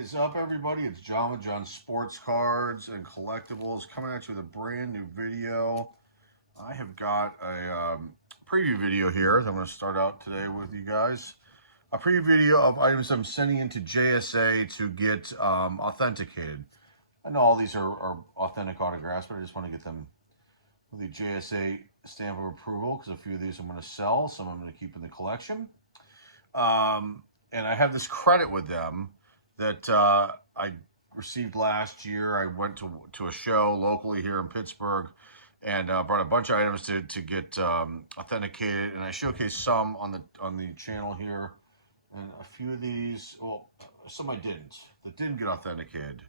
is up, everybody? It's John with John Sports Cards and Collectibles coming at you with a brand new video. I have got a preview video here that I'm going to start out today with you guys. A preview video of items I'm sending into JSA to get authenticated. I know all these are authentic autographs, but I just want to get them with the JSA stamp of approval because a few of these I'm going to sell, some I'm going to keep in the collection. And I have this credit with them that I received last year. I went to a show locally here in Pittsburgh and brought a bunch of items to get authenticated, and I showcased some on the channel here. And a few of these, well, some I didn't, that didn't get authenticated,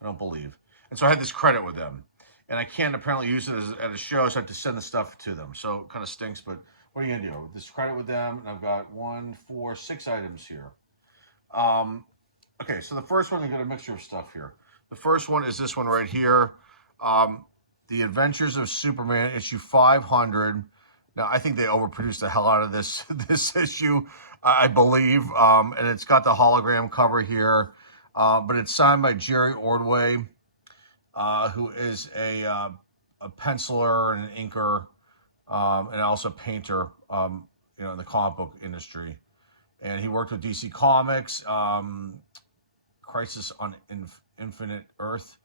I don't believe. And so I had this credit with them, and I can't apparently use it at a show, so I have to send the stuff to them. So it kind of stinks, but what are you gonna do? This credit with them, and I've got 1, 4, 6 items here. Okay, so the first one, I got a mixture of stuff here. The first one is this one right here. The Adventures of Superman, issue 500. Now, I think they overproduced the hell out of this issue, I believe. And it's got the hologram cover here. But it's signed by Jerry Ordway, who is a penciler and an inker, and also a painter, in the comic book industry. And he worked with DC Comics, Crisis on Infinite Earths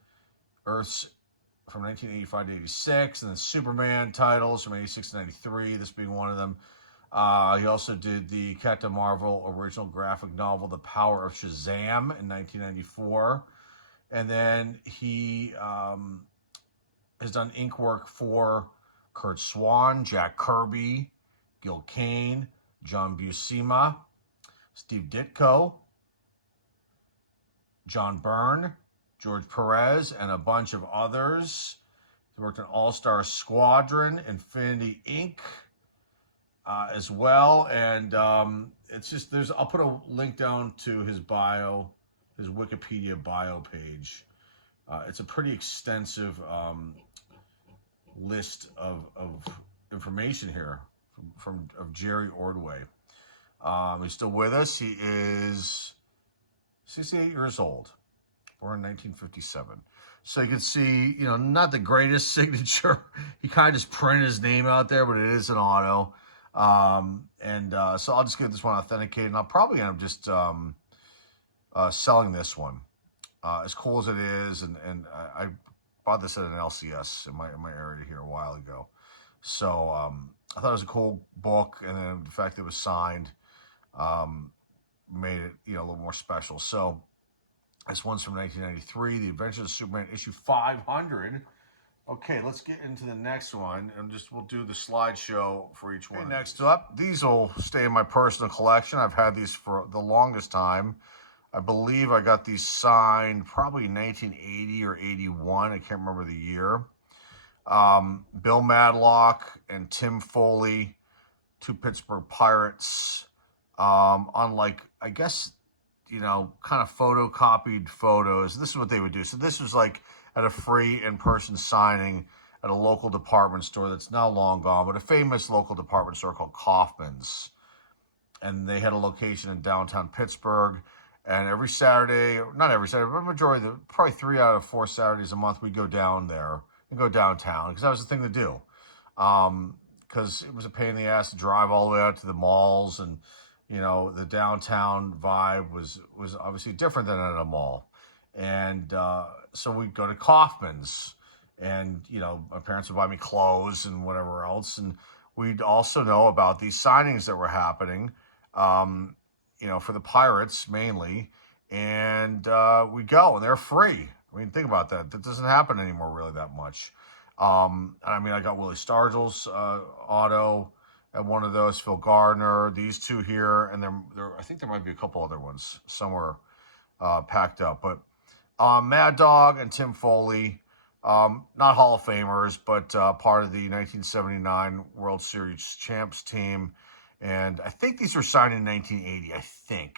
from 1985 to 86, and then Superman titles from 86 to 93, this being one of them. He also did the Captain Marvel original graphic novel, The Power of Shazam, in 1994. And then he has done ink work for Kurt Swan, Jack Kirby, Gil Kane, John Buscema, Steve Ditko, John Byrne, George Perez, and a bunch of others. He worked on All-Star Squadron, Infinity Inc. As well. And it's just, I'll put a link down to his bio, his Wikipedia bio page. It's a pretty extensive list of information here of Jerry Ordway. He's still with us. He is 68 years old, born in 1957. So you can see, not the greatest signature. He kind of just printed his name out there, but it is an auto. So I'll just get this one authenticated, and I'll probably end up just selling this one. As cool as it is, and I bought this at an LCS in my area here a while ago. So I thought it was a cool book, and then the fact that it was signed made it a little more special. So this one's from 1993, The Adventures of Superman, issue 500. Okay, let's get into the next one, and we'll do the slideshow for each one. Okay, next up, these will stay in my personal collection. I've had these for the longest time. I believe I got these signed probably in 1980 or 81. I can't remember the year. Bill Madlock and Tim Foley, two Pittsburgh Pirates. Unlike, I guess, kind of photocopied photos. This is what they would do. So this was like at a free in-person signing at a local department store that's now long gone, but a famous local department store called Kaufman's. And they had a location in downtown Pittsburgh. And every Saturday, not every Saturday, but majority, probably 3 out of 4 Saturdays a month, we'd go down there and go downtown, because that was the thing to do. Because it was a pain in the ass to drive all the way out to the malls, and the downtown vibe was obviously different than at a mall. And so we'd go to Kaufman's, and, my parents would buy me clothes and whatever else. And we'd also know about these signings that were happening, for the Pirates mainly. And we'd go, and they're free. I mean, think about that. That doesn't happen anymore really that much. I got Willie Stargell's auto at one of those, Phil Gardner, these two here, and I think there might be a couple other ones somewhere packed up. But Mad Dog and Tim Foley, not Hall of Famers, but part of the 1979 World Series champs team. And I think these were signed in 1980, I think.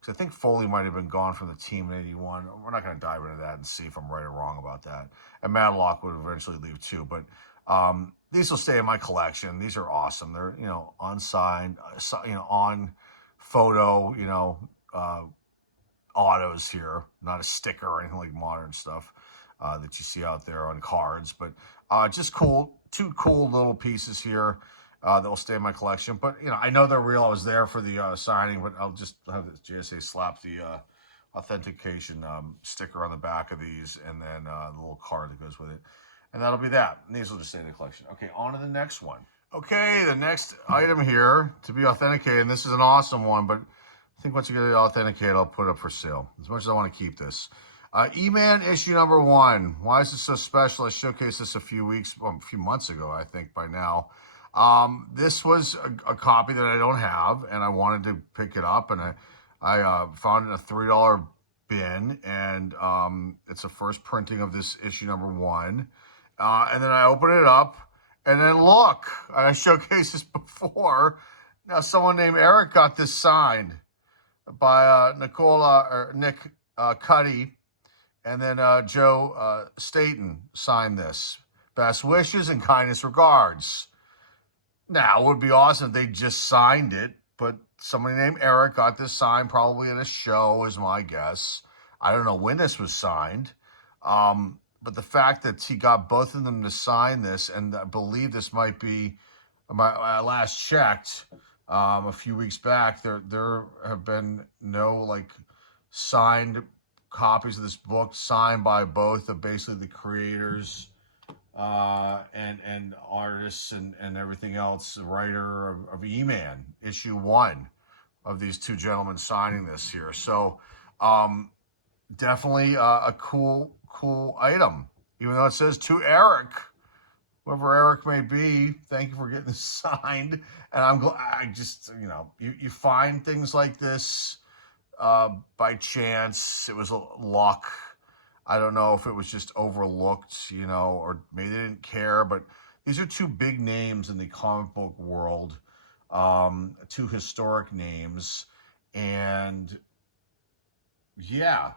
Because I think Foley might have been gone from the team in 81. We're not going to dive into that and see if I'm right or wrong about that. And Madlock would eventually leave too. But these will stay in my collection. These are awesome. They're, unsigned, on photo, autos here, not a sticker or anything like modern stuff that you see out there on cards, but just cool, 2 cool little pieces here that will stay in my collection. But I know they're real. I was there for the signing, but I'll just have the JSA slap the authentication sticker on the back of these, and then the little card that goes with it, and that'll be that. And these will just stay in the collection. Okay, on to the next one. Okay, the next item here to be authenticated, and this is an awesome one, but I think once you get it authenticated, I'll put it up for sale. As much as I want to keep this. E-Man issue number 1. Why is this so special? I showcased this a few months ago, I think, by now. This was a copy that I don't have, and I wanted to pick it up, and I found it in a $3 bin, and it's a first printing of this issue number 1. And then I open it up, and then look, I showcased this before. Now, someone named Eric got this signed by Nick Cuti, and then Joe Staton signed this. Best wishes and kindest regards. Now, it would be awesome if they just signed it, but somebody named Eric got this signed probably in a show is my guess. I don't know when this was signed. But the fact that he got both of them to sign this, and I believe this might be, I last checked a few weeks back, there have been no signed copies of this book signed by both of basically the creators and artists and everything else, the writer of E-Man, issue 1 of these 2 gentlemen signing this here. So definitely a cool item, even though it says to Eric, whoever Eric may be. Thank you for getting this signed. And I'm glad. I just, you find things like this by chance. It was luck. I don't know if it was just overlooked, or maybe they didn't care. But these are 2 big names in the comic book world, 2 historic names, and yeah.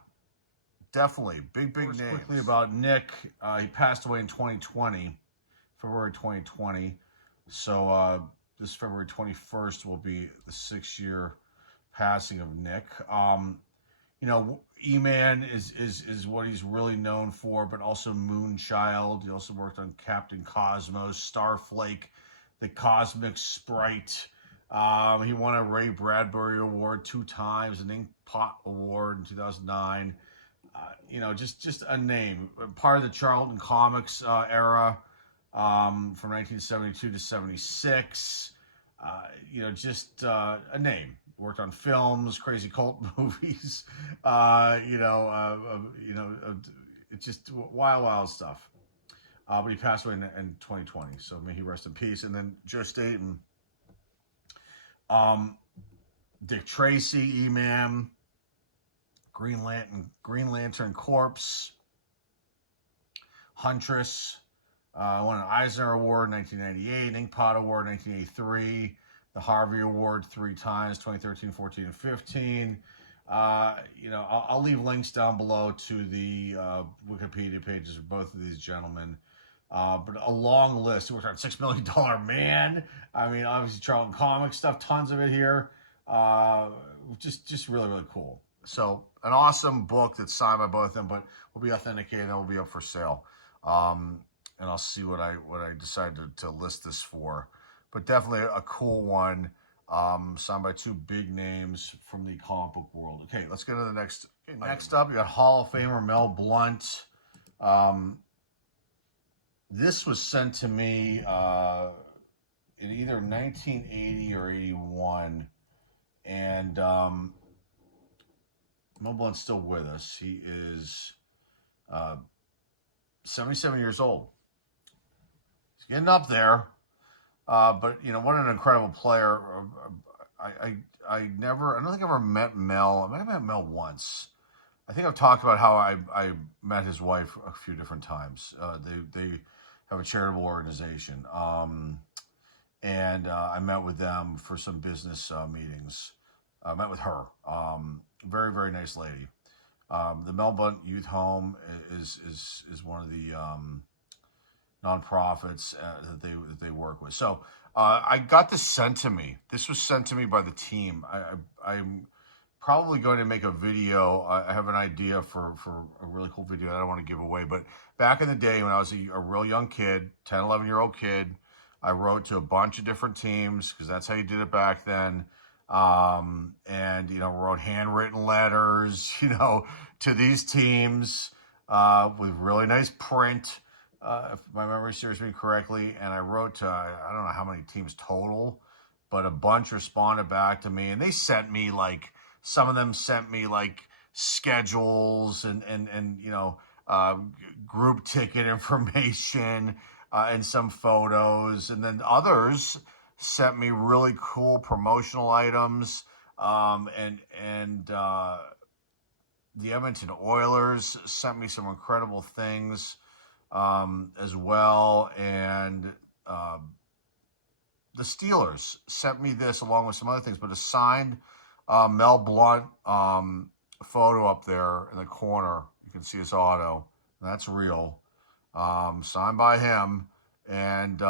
Definitely. Big names. Quickly about Nick. He passed away in 2020, February 2020. So this February 21st will be the 6-year passing of Nick. E-Man is what he's really known for, but also Moonchild. He also worked on Captain Cosmos, Starflake, the Cosmic Sprite. He won a Ray Bradbury Award 2 times, an Inkpot Award in 2009. Just a name, part of the Charlton Comics era from 1972 to 76. Just a name. Worked on films, crazy cult movies. It's just wild stuff. But he passed away in 2020, so may he rest in peace. And then Joe Staton, Dick Tracy, E-Man, Green Lantern Corps, Huntress, won an Eisner Award in 1998, Inkpot Award in 1983, the Harvey Award 3 times, 2013, 14, and 15. I'll leave links down below to the Wikipedia pages of both of these gentlemen. But a long list. He worked on $6 Million Man. I mean, obviously Charlton Comics stuff, tons of it here. Just really, really cool. So an awesome book that's signed by both of them, but will be authenticated and will be up for sale. And I'll see what I decide to list this for. But definitely a cool one, signed by 2 big names from the comic book world. Okay, let's get to the next. Okay, next up, you got Hall of Famer Mel Blount. This was sent to me in either 1980 or 81, and Mel Blount's still with us. He is 77 years old. He's getting up there. But what an incredible player. I don't think I ever met Mel. I might have met Mel once. I think I've talked about how I met his wife a few different times. They have a charitable organization. And I met with them for some business meetings. I met with her. Very, very nice lady. The Mel Blount Youth Home is one of the nonprofits that they work with. So I got this sent to me. This was sent to me by the team. I'm probably going to make a video. I have an idea for a really cool video that I don't want to give away. But back in the day when I was a real young kid, 10, 11-year-old kid, I wrote to a bunch of different teams because that's how you did it back then. And, wrote handwritten letters, to these teams with really nice print, if my memory serves me correctly. And I wrote to, I don't know how many teams total, but a bunch responded back to me. And they sent me some of them sent me schedules and group ticket information and some photos. And then others sent me really cool promotional items. And the Edmonton Oilers sent me some incredible things as well. And the Steelers sent me this along with some other things, but a signed Mel Blount photo up there in the corner. You can see his auto. That's real. Signed by him, and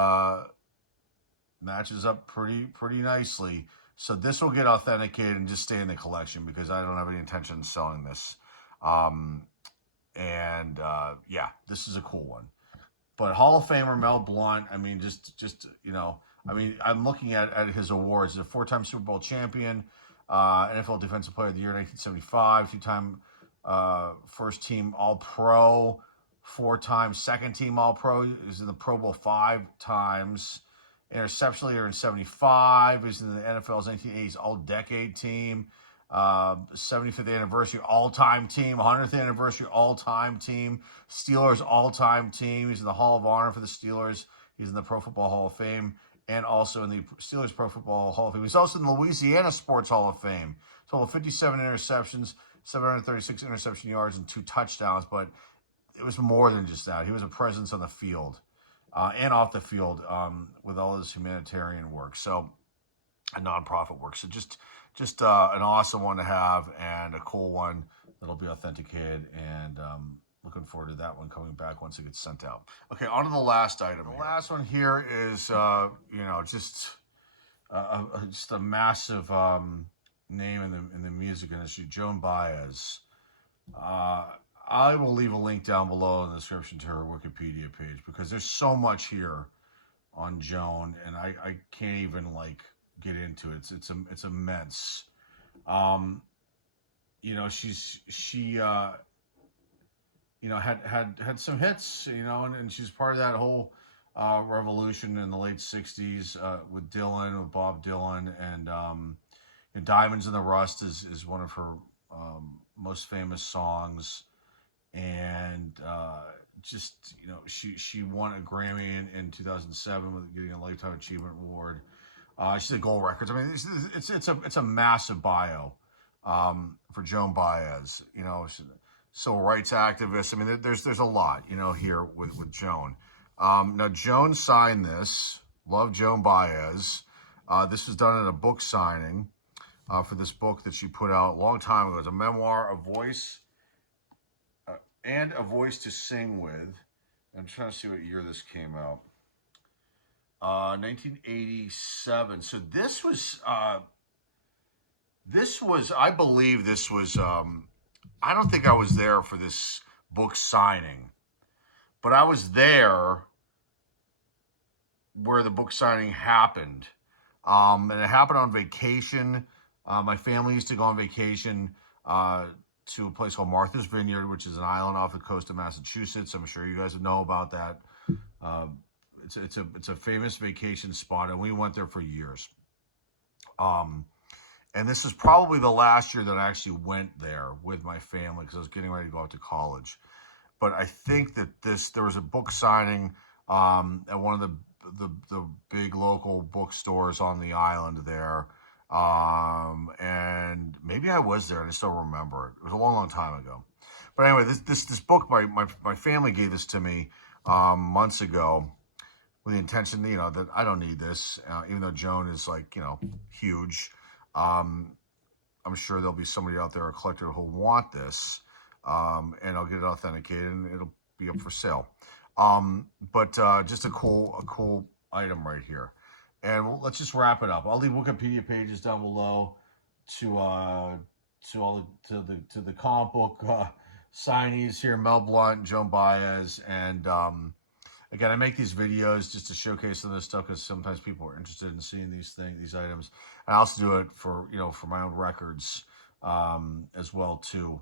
matches up pretty nicely. So this will get authenticated and just stay in the collection because I don't have any intention of selling this. Yeah, this is a cool one. But Hall of Famer Mel Blount, I mean, I'm looking at his awards. He's a 4-time Super Bowl champion, NFL Defensive Player of the Year 1975, 2-time first team All-Pro, 4-time second team All-Pro. He was in the Pro Bowl 5 times. Interception leader in 75. He was in the NFL's 1980s All-Decade team. 75th anniversary all-time team, 100th anniversary all-time team, Steelers all-time team. He's in the Hall of Honor for the Steelers. He's in the Pro Football Hall of Fame and also in the Steelers Pro Football Hall of Fame. He's also in the Louisiana Sports Hall of Fame. Total 57 interceptions, 736 interception yards, and 2 touchdowns. But it was more than just that. He was a presence on the field and off the field with all his humanitarian work. So, a nonprofit work. So just an awesome one to have and a cool one that'll be authenticated, and looking forward to that one coming back once it gets sent out. Okay, on to the last item. The last one here is, just a massive name in the music industry, Joan Baez. I will leave a link down below in the description to her Wikipedia page because there's so much here on Joan, and I can't even get into it. It's immense. She had some hits, and she's part of that whole revolution in the late 60s with Dylan, with Bob Dylan, and Diamonds in the Rust is one of her most famous songs. And she won a Grammy in 2007 with getting a Lifetime Achievement Award. She's at Gold Records. I mean, it's a massive bio for Joan Baez. Civil rights activist. I mean, there's a lot here with Joan. Now Joan signed this. Love Joan Baez. This was done at a book signing for this book that she put out a long time ago. It's a memoir, a voice, and a voice to sing with. I'm trying to see what year this came out. 1987. So this was, I believe this was, I don't think I was there for this book signing, but I was there where the book signing happened. And it happened on vacation. My family used to go on vacation to a place called Martha's Vineyard, which is an island off the coast of Massachusetts. I'm sure you guys know about that. It's a famous vacation spot, and we went there for years. And this is probably the last year that I actually went there with my family because I was getting ready to go out to college. But I think that there was a book signing at one of the big local bookstores on the island there. And maybe I was there and I still remember it. It was a long time ago. But anyway, this book, my family gave this to me months ago with the intention, that I don't need this, even though Joan is huge. I'm sure there'll be somebody out there, a collector, who'll want this, and I'll get it authenticated and it'll be up for sale. But just a cool item right here. And let's just wrap it up. I'll leave Wikipedia pages down below to the comic book signees here, Mel Blount, Joan Baez, and again, I make these videos just to showcase some of this stuff because sometimes people are interested in seeing these items. I also do it for for my own records as well too,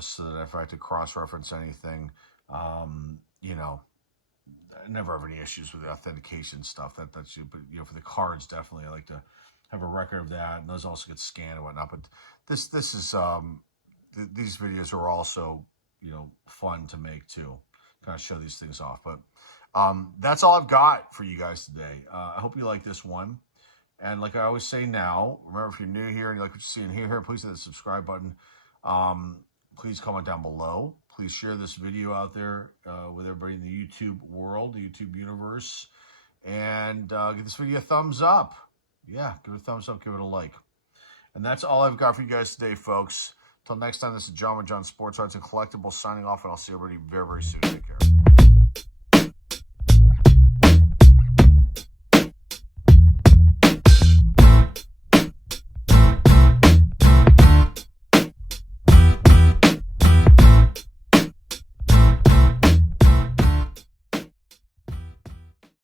so that if I have to cross-reference anything, I never have any issues with the authentication stuff. That's but for the cards, definitely I like to have a record of that, and those also get scanned and whatnot. But this is these videos are also fun to make too, kind of show these things off. But that's all I've got for you guys today. I hope you like this one. And like I always say now, remember, if you're new here and you like what you're seeing here, please hit the subscribe button. Please comment down below. Please share this video out there with everybody in the YouTube world, the YouTube universe. And give this video a thumbs up. Yeah, give it a thumbs up, give it a like. And that's all I've got for you guys today, folks. Until next time, this is John with John Sports Arts and Collectibles signing off, and I'll see everybody very, very soon. Take care.